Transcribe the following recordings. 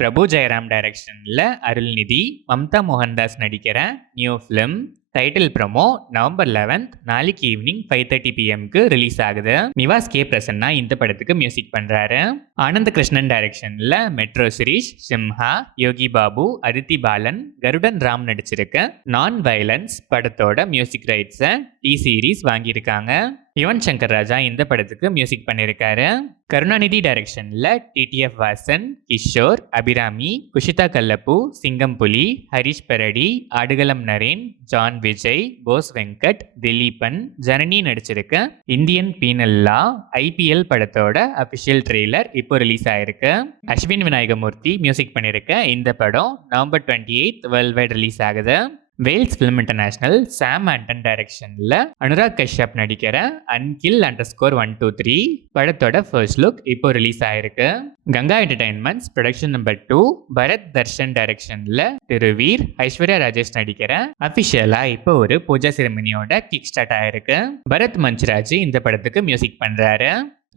பிரபு ஜெயராம் டைரக்ஷன்ல அருள்நிதி, மம்தா மோகன்தாஸ் நடிக்கிற new film. Title promo November 11 நாளைக்கு ஈவினிங் 5:30 பிஎம்க்கு ரிலீஸ் ஆகுது. நிவாஸ் கே பிரசன்னா இந்த படத்துக்கு மியூசிக் பண்றாரு. ஆனந்த கிருஷ்ணன் டைரக்ஷன்ல மெட்ரோ சிரீஷ், சிம்ஹா, யோகி பாபு, அதித்தி பாலன், கருடன் ராம் நடிச்சிருக்க நான் வயலன்ஸ் படத்தோட மியூசிக் ரைட்ஸை டி சீரீஸ் வாங்கியிருக்காங்க. யுவன் சங்கர் ராஜா இந்த படத்துக்கு மியூசிக் பண்ணியிருக்காரு. கருணாநிதி டைரக்ஷன்ல டிடிஎஃப் வாசன், கிஷோர், அபிராமி, குஷிதா கல்லப்பு, சிங்கம் புலி, ஹரிஷ் பெரடி, ஆடுகளம் நரேன், ஜான் விஜய், போஸ் வெங்கட், திலீபன், ஜனனி நடிச்சிருக்க இந்தியன் பீனல் லா ஐபிஎல் படத்தோட அபிஷியல் ட்ரெய்லர் இப்போ ரிலீஸ் ஆயிருக்கு. அஸ்வின் விநாயகமூர்த்தி மியூசிக் பண்ணியிருக்க இந்த படம் நவம்பர் 28 வேர்ல்ட் வைட் ரிலீஸ் ஆகுது. வேல்ஸ் ஃபிலிம் இன்டர்நேஷனல் சாம் ஆண்டன் டைரக்ஷன்ல அனுராக் கஷ்யப் நடிக்கிற அன்கில் _123 படத்தோட ஃபர்ஸ்ட் லுக் இப்போ ரிலீஸ் ஆயிருக்கு. Ganga entertainments production number 2 Bharath Darshan டைரக்ஷன்ல திருவீர், ஐஸ்வர்யா ராஜேஷ் நடிக்கிற அபிஷியலா இப்போ ஒரு பூஜா செரிமனியோட கிக் ஸ்டார்ட் ஆயிருக்கு. பரத் மஞ்சுராஜ் இந்த படத்துக்கு மியூசிக் பண்றாரு.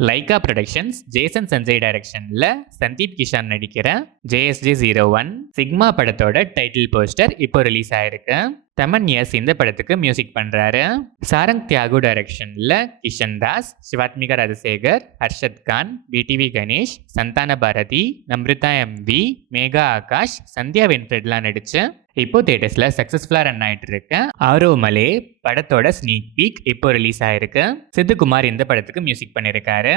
லைகா ப்ரொடக்ஷன்ஸ் ஜேசன் சஞ்சய் டைரக்ஷன்ல சந்தீப் கிஷான் நடிக்கிற JSJ01 சிக்மா படத்தோட டைட்டில் போஸ்டர் இப்போ ரிலீஸ் ஆயிருக்கு. தமன் எஸ் இந்த படத்துக்கு மியூசிக் பண்றாரு. சாரங் தியாகு டைரக்ஷன்ல கிஷன் தாஸ், சிவாத்மிகா ராஜசேகர், ஹர்ஷத் கான், பிடிவி கணேஷ், சந்தான பாரதி, நம்ரிதா MV, மேகா ஆகாஷ், சந்தியா வென்ஃப்ரெட்லாம் நடிச்சு இப்போ தியேட்டர்ஸ்ல சக்சஸ்ஃபுல்லா ரன் ஆயிட்டு இருக்க ஆரோ மலே படத்தோட ஸ்னீக் பீக் இப்போ ரிலீஸ் ஆயிருக்கு. சித்துக்குமார் இந்த படத்துக்கு மியூசிக் பண்ணியிருக்காரு.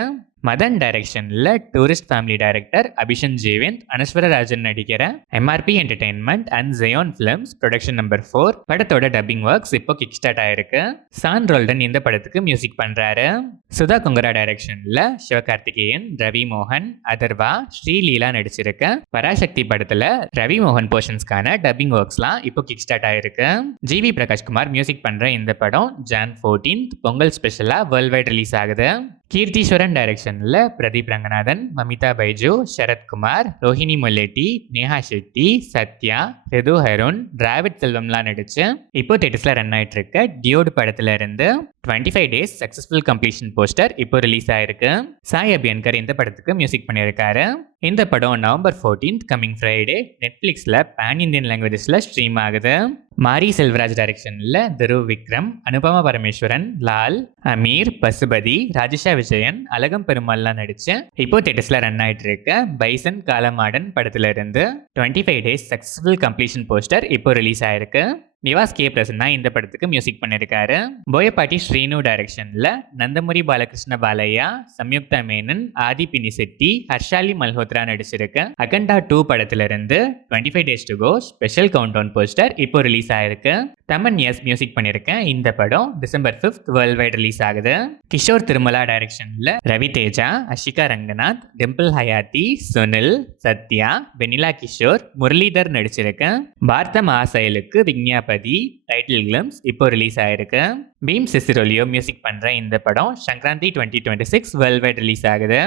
மதன் டைரக்ஷன்ல tourist family director Abishan Jeyavanth, Anaswara Rajan நடிக்கிற MRP entertainment and Jeyon films production number 4 படத்தோட டப்பிங் ஒர்க்ஸ் இப்போ கிக் ஸ்டார்ட் ஆயிருக்கு. சான் ரோல்டன் இந்த படத்துக்கு மியூசிக் பண்றாரு. சுதா கொங்கரா டைரக்ஷன்ல சிவகார்த்திகேயன், ரவி மோகன், அதர்வா, ஸ்ரீலீலா நடிச்சிருக்க பராசக்தி படத்துல ரவி மோகன் போர்ஷன்ஸ்க்கான டப்பிங் ஒர்க்ஸ்லாம் இப்போ கிக் ஸ்டார்ட் ஆயிருக்கு. ஜிவி பிரகாஷ்குமார் மியூசிக் பண்ற இந்த படம் ஜான் 14 பொங்கல் ஸ்பெஷலா வேர்ல்ட் வைட் ரிலீஸ் ஆகுது. கீர்த்திஸ்வரன் டைரக்ஷன்ல பிரதீப் ரங்கநாதன், மமிதா பைஜு, சரத்குமார், ரோஹிணி முல்லேட்டி, நேஹா ஷெட்டி, சத்யா, ரிது ஹருண், டிராவிட் செல்வம்லாம் நடிச்சு இப்போ தியேட்டர்ஸ்ல ரன் ஆயிட்டு இருக்க டியோடு படத்துல இருந்து 25 டேஸ் சக்சஸ்ஃபுல் கம்ப்ளீஷன் போஸ்டர் இப்போ ரிலீஸ் ஆயிருக்கு. சாய் அபியன்கர் இந்த படத்துக்கு மியூசிக் பண்ணியிருக்காரு. இந்த படம் நவம்பர் 14 கமிங் ஃப்ரைடே நெட்ஃபிளிக்ஸ்ல பேன் இந்தியன் லாங்குவேஜஸ்ல ஸ்ட்ரீம் ஆகுது. மாரி செல்வராஜ் டைரக்ஷன்ல துருவ் விக்ரம், அனுபமா பரமேஸ்வரன், லால், அமீர், பசுபதி, ராஜேஷா விஜயன், அழகம் பெருமாள்லாம் நடிச்சு இப்போ தியேட்டர்ஸ்ல ரன் ஆயிட்டு இருக்க பைசன் காலமாடன் படத்துல இருந்து 25 டேஸ் சக்சஸ்ஃபுல் கம்ப்ளீஷன் போஸ்டர் இப்போ ரிலீஸ் ஆயிருக்கு. நிவாஸ் கே பிரசன்னா இந்த படத்துக்கு மியூசிக் பண்ணியிருக்காரு. போயப்பாட்டி ஸ்ரீனு டைரக்ஷன்ல நந்தமுரி பாலகிருஷ்ண பாலையா, சம்யுக்தா மேனன், ஆதி பினிசெட்டி, ஹர்ஷாலி மல்ஹோத்ரா நடிச்சிருக்க அகண்டா 2 படத்துல இருந்து 25 days to go special countdown poster இப்போ ரிலீஸ் ஆயிருக்கு. தமன் எஸ் மியூசிக் பண்ணியிருக்கேன் இந்த படம் டிசம்பர் 5 வேர்ல்ட் வைட் ரிலீஸ் ஆகுது. கிஷோர் திருமலா டைரக்ஷன்ல ரவி தேஜா, அஷிகா ரங்கநாத், டிம்பிள் ஹயாத்தி, சுனில், சத்யா, வெனிலா கிஷோர், முரளிதர் நடிச்சிருக்க பார்த்த மாசைலுக்கு விஞ்ஞாபதி டைட்டில் கிளிம்ஸ் இப்போ ரிலீஸ் ஆயிருக்கு. பீம் சிசிரோலியோ மியூசிக் பண்ற இந்த படம் சங்கராந்தி 2026 வேர்ல்ட் வைட் ரிலீஸ் ஆகுது.